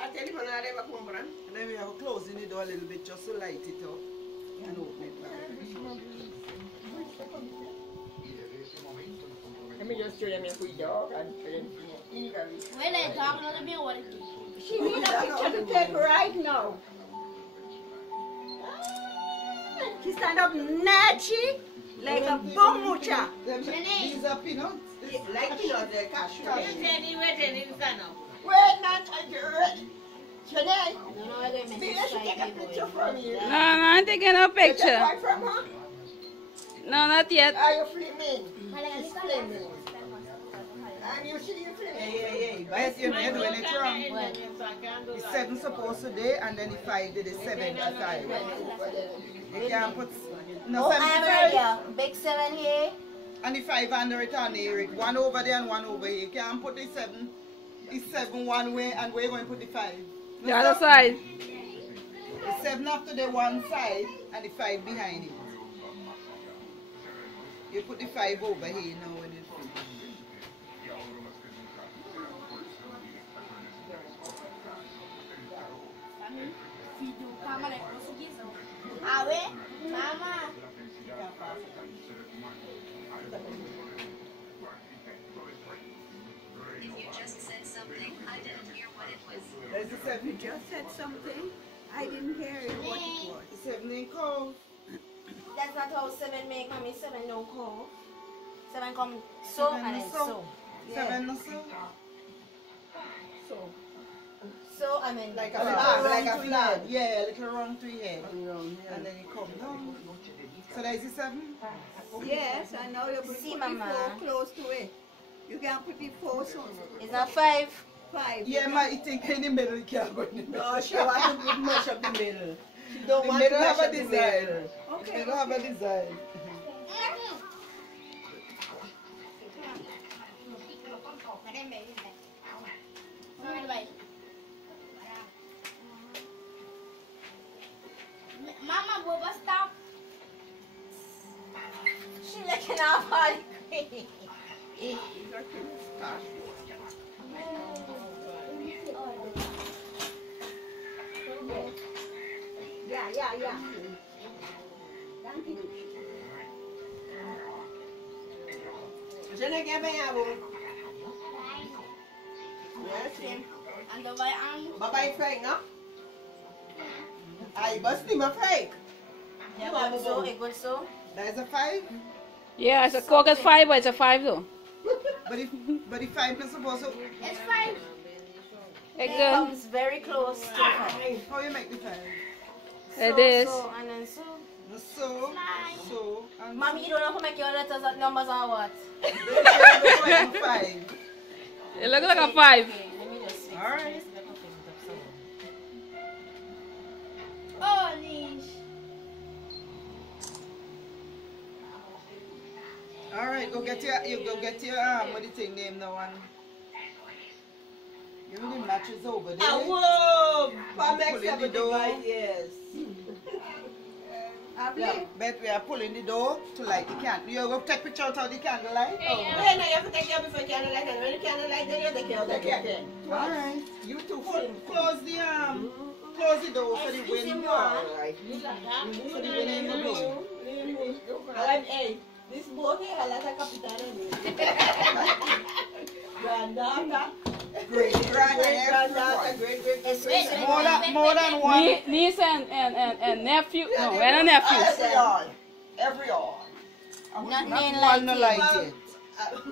And then we are closing the door a little bit just to light it up and open it back. Let me just show them a quick dog and show them illegally. When I talk, not to be what it is. She needs a picture to take right now. She stand up natchy like a bummucha. These are peanuts. Like peanuts, they're cashew. Jenny, where Jenny stand up? Wait, not Shanae. No, no, I'm going to Bila should take a picture from you. No, I'm taking no You take picture. one from her? No, not yet. Are you filming? She's filming. And you see you filming? Hey. But you know, when it's wrong. The 7 supposed today, and then the 5 did the 7 aside. You can't put no Oh, 7 I'm aside. ready. Big 7 here. And the 5 under it on Eric. One over there and one over here. You can't put the 7 one way, and where you going to put the 5? The other side. The 7 after the one side and the 5 behind it. You put the 5 over here now when it's finished. Awe, mama. If you just said something, I didn't hear what it was. There's the 7. You just said something. I didn't hear it, what it was. The 7 ain't cold. That's not how 7 make, mommy. 7 no call. 7 come so 7 and no then so. so. 7 no so. So, I mean, Like a flag. Like a flag. Yeah, a little round to your head. And then you come down. So there's the 7? Yes, I know you put See, the mama. 4 close to it. You can put the 4 so it's not 5. 5. Yeah, ma, it think in the middle, you can't go in the middle. No, she wants to put much of the middle. She don't The want to middle have mash a up the design. middle. The Okay. middle have a design. Mama, Boba, stop. She looking off all the Yeah. Thank you. Jenny, give me a book. Yes, and the way Bye-bye, Frank, no? I bust him a Frank. yeah, good so, good so. There's a 5. Yeah, it's a Coke at 5, but it's a 5 though. But if 5 is supposed to... It's 5. It's It good. comes very close to 5. How you make the 5? It is. So, and then so. So, and Mommy, you don't know how to make your letters and numbers or what? 5. It looks like a 5. Okay, let me just see. Alright. Oh, Leash. Alright, go get your what do you think name now and give me the matches over there. Whoa! For next 75 years. Yeah, but we are pulling the door to light the candle. You go take picture out of the candlelight? Oh, yeah, no, you have to take care before candlelight, and when the candlelight, then you take care of the candle. Alright. You too. Close the door so the wind alright. So the wind ain't gonna blow. Hey, this boat here, I like a captain. Granddaughter. Great-granddaughter, great-great. More than one. Niece and nephew. No, we're not nephews. Every all. Not Not named one like like it. it.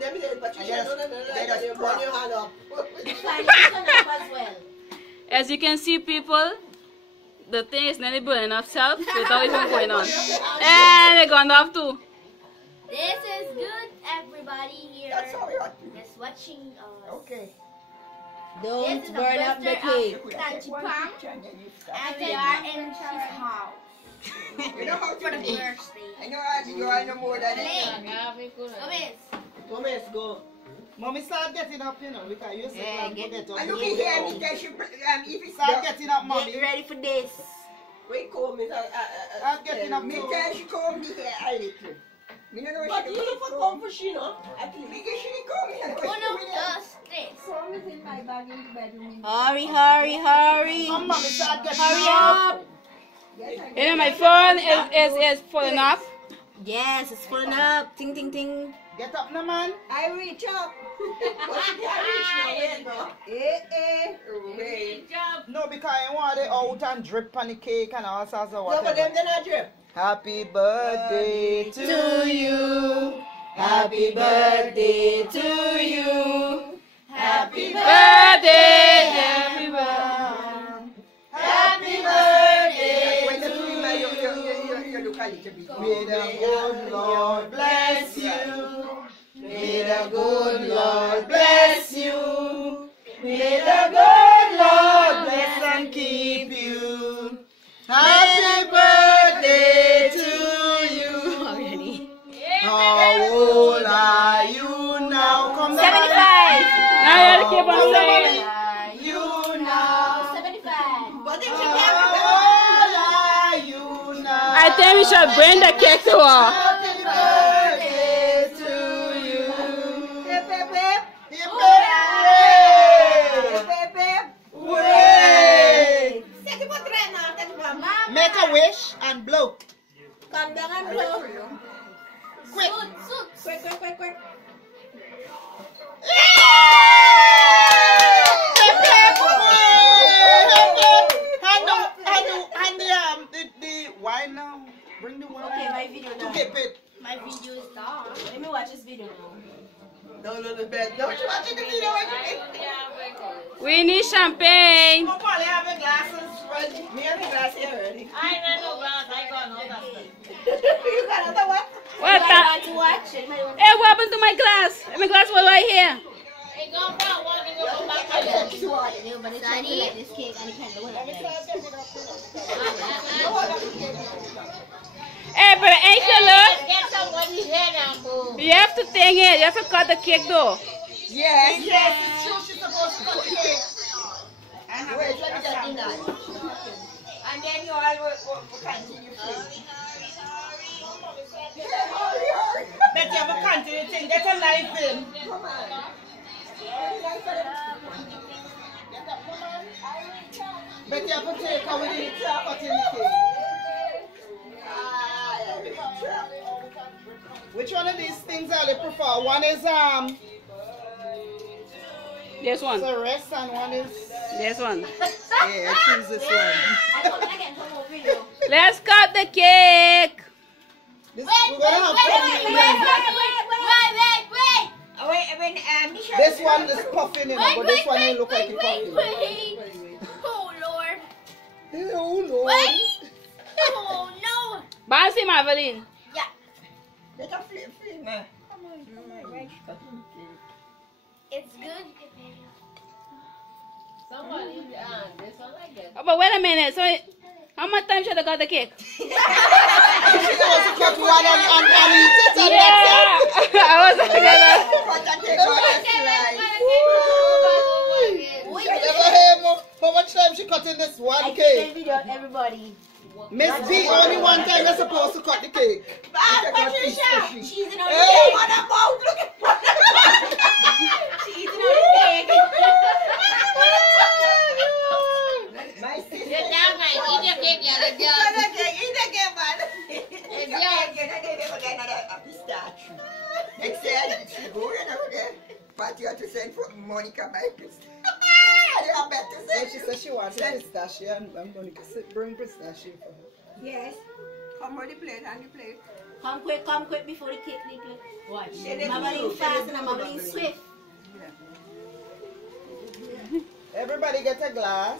Let me say, Patricia, Yes, no, yes, you burn your hand up. Find this one up as well. As you can see, people, the thing is nearly burning up self without even going on. And it gone off too. This is good, everybody here. That's all right. Just watching us. Okay. This is the burn up the cake. Tante Pam, and we are in his house You know how for the to do. birthday. I know you are no more than it. Come Come go. Mommy start getting up, you know, because you sit Yeah, and get get up. And look in here, me tell you, if it's Start getting up, mommy. Get ready for this. wait, call me. Start getting up Me too. tell she call me here a little. Me no know she come for she, no? At least. Me get she call me. Oh no, just this. Phone is in my bag in the bedroom. Hurry, hurry, hurry. Come, mommy, start getting Hurry up. up. Yes, I You know, my phone is full enough. Yes, it's filling up. Ting, ting, ting. Get up now, man. I reach up. No, because I want it out and drip on the cake and all sorts of No, but whatever. them they not drip. Happy birthday to you. Happy birthday to you. Happy Birthday, everyone. Happy birthday to you. May the good Lord bless you. May the good Lord bless you. May the good Lord bless and keep you. Happy birthday to you. Already. How old are you now? Come 75. Now you have to keep on saying. Are you now. 75. But then How old are you now? I think we should bring the cake to her. Happy birthday to you. Hip, hip, hip. Hip, Hip, hip, hip, hip. hooray. Set it for three now. That's one. Make a wish and blow. Come down and blow. Quick. Quick, quick, quick, quick. Hip, hip, hooray. Hip, hip. Hand the wine now. Bring the wine. Okay, my video To now. hip it. My video is done. Let me watch this video now. No, no, the bed. Don't you watch the video? We need champagne. Oh, Polly, have your glasses ready. Me have the glass here ready. I know glass. I got no glass. You got another one? What I the? want to watch it. Hey, what happened to my glass? My glass was right here. It gone from one and go back again. But it's trying to like this cake and it can't do it. Hey, but ain't you look? Get somebody's head and boom. You have to thing it. You have to cut the cake though. Yes, yes, it's true. She's supposed to cut the cake. Wait, let me get in that. And then you all will continue. Betty, I'm a continue thing. Get a knife in. Come on. Betty, I'm going to take her with the cutting the cake. Which one of these things are they prefer? One is This one. Ceres and one is This one. yeah, I choose this one. Let's cut the cake. We're gonna have this one is puffing, you know, but this one ain't look like it's puffing. Oh Lord. Oh Lord. Oh no. Bouncy, Marveline. Let her flip, man. It's good. Somebody, this one like that. Oh, but wait a minute. So, how much time should I cut the cake? She supposed to cut one and eat it and Yeah. that's it. I was gonna. Cut and take one and slice. Never hear more. How much time she cutting this one I cake? can video everybody. Miss B, only one time you're supposed to cut the cake. Patricia! She's eating all the Hey, cake. what about? Look at what? She's eating all the cake. My sister. Sit down, man. Eat your cake, yeah. Let's go. Eat again, man. Eat again, a pistachio. Excellent. She go in over there. But you have to send for Monica my pistachio. I bet to So send she you. said she wants a pistachio and I'm going to bring pistachio for her. Yes. Come with the plate and the plate. Come quick before the cake nickle. Watch. Share the Mama blue, being share the fast and blue, Mama being Mama. swift. Everybody get a glass.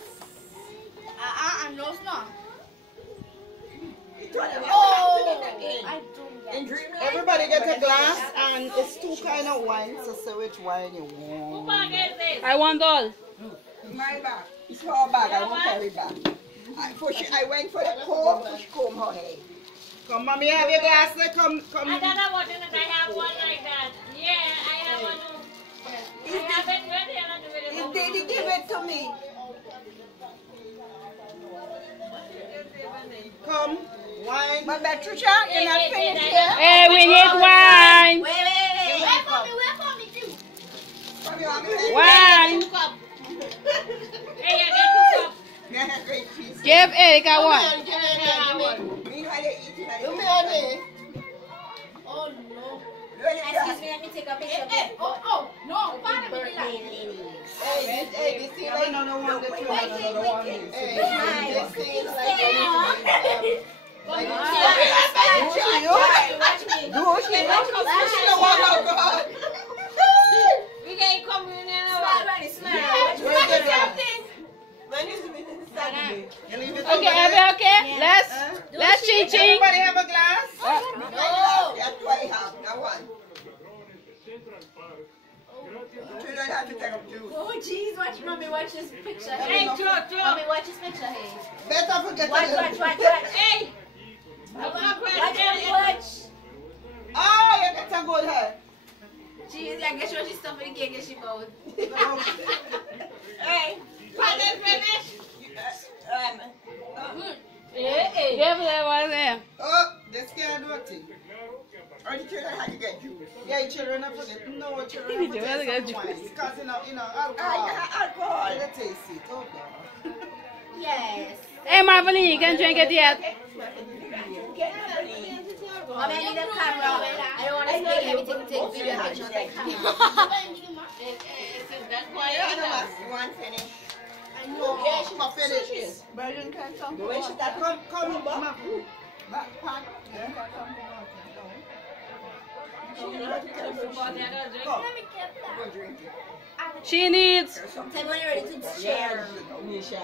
No, it's not. Oh! I don't In get it. dreamland. Everybody get a glass and it's two kind of wines, so say which wine you want. I want all. My bag. It's her bag. I won't carry back. I went for the comb, honey. Come, mommy, have your glass there. Come. I don't know what it is. I have one like that. Yeah, I have one. I have it ready. I do it. If they did give it to me. Come. Wine. But Patricia, you're not finished yet. Hey, we need wine. Wait for me too. Come here, mommy. Wine. Give Erica one. Meanwhile, they're eating. Oh no. Really, Excuse me, let me take a picture. Oh, no. Birthday lady. hey, this thing like Another one, the two, another one. this thing is like We can communion. Okay, Abby, okay? Let's ching ching. Everybody have a glass? That's what I have. Now one. Children have to take up juice. Oh jeez, mommy, watch this picture. Hey, Mommy, Joe. watch this picture. Hey. Better forget Watch. Hey. Watch. Oh, you get a good hair. Jeez, I guess what she's stuffing the cake in she mouth. Hey. Father finish. Give that one there. Oh, this can't do a thing. Or the children have to get juice. Yeah, children have to get, no, children have to Children get get some wine. Because, alcohol. Alcohol. They taste it, oh God. Yes. Hey, Marveline, you can drink it yet. Mommy, I need a camera. I don't want to make everything take video pictures like camera. That's why You want finish? Yeah, she must finish it. Virgin can come. The way she start, come, back. Back, pack. Yeah. She needs. Tell me when you're ready to share. Nisha,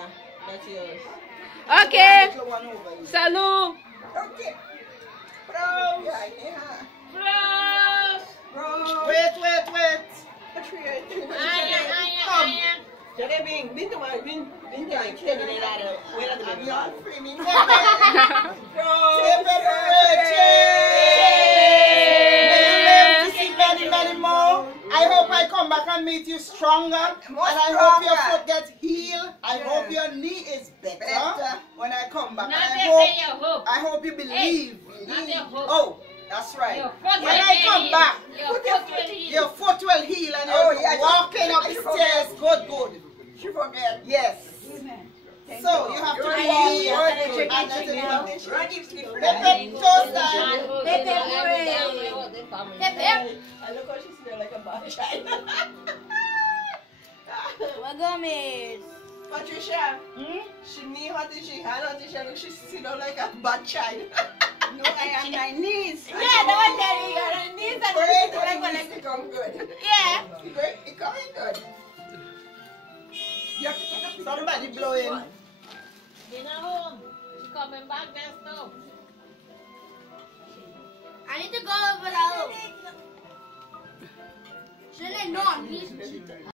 that's yours. Okay. Put one over you. Salud. Okay. Bro. Wait. Many more. I hope I come back and meet you stronger. And I hope your foot gets healed. I hope your knee is better when I come back. And I hope you believe. Oh, that's right. When I come back, your foot will heal and you're walking up the stairs. Good. She forget. Yes. So you have to believe and let it go. Pepe toaster. And look how she smell like a bad child. What gummies? Patricia, she knee hot and she hand hot and she look, she sit down like a bad child. No, I am my knees. Yeah, that one telling you her knees and Great, like it come good. yeah. Great, it coming good. You have to take a picture. Somebody blowing. Dinner home. She coming back next now. I need to go over the house. Shouldn't I know?